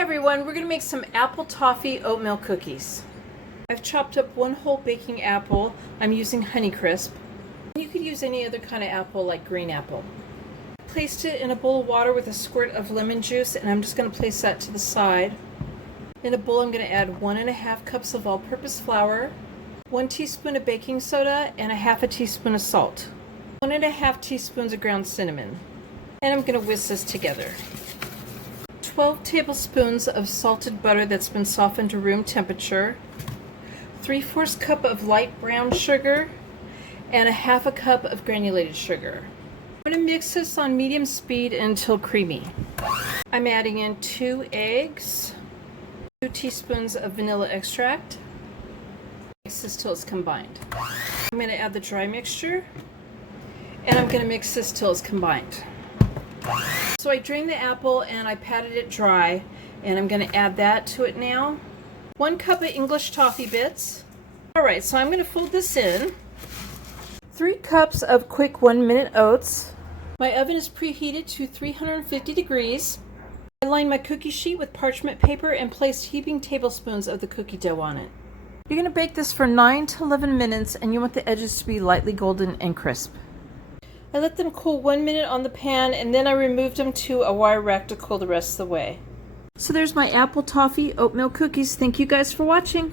Hi everyone, we're going to make some apple toffee oatmeal cookies. I've chopped up one whole baking apple. I'm using Honeycrisp. You could use any other kind of apple like green apple. Placed it in a bowl of water with a squirt of lemon juice, and I'm just going to place that to the side. In a bowl I'm going to add 1.5 cups of all-purpose flour, 1 teaspoon of baking soda, and 1/2 teaspoon of salt, 1.5 teaspoons of ground cinnamon. And I'm going to whisk this together. 12 tablespoons of salted butter that's been softened to room temperature, 3/4 cup of light brown sugar, and 1/2 cup of granulated sugar. I'm going to mix this on medium speed until creamy. I'm adding in 2 eggs, 2 teaspoons of vanilla extract. Mix this till it's combined. I'm going to add the dry mixture, and I'm going to mix this till it's combined. So I drained the apple and I patted it dry, and I'm going to add that to it now. 1 cup of English toffee bits. Alright, so I'm going to fold this in. 3 cups of quick 1-minute oats. My oven is preheated to 350 degrees. I lined my cookie sheet with parchment paper and placed heaping tablespoons of the cookie dough on it. You're going to bake this for 9 to 11 minutes, and you want the edges to be lightly golden and crisp. I let them cool 1 minute on the pan, and then I removed them to a wire rack to cool the rest of the way. So there's my apple toffee oatmeal cookies. Thank you guys for watching.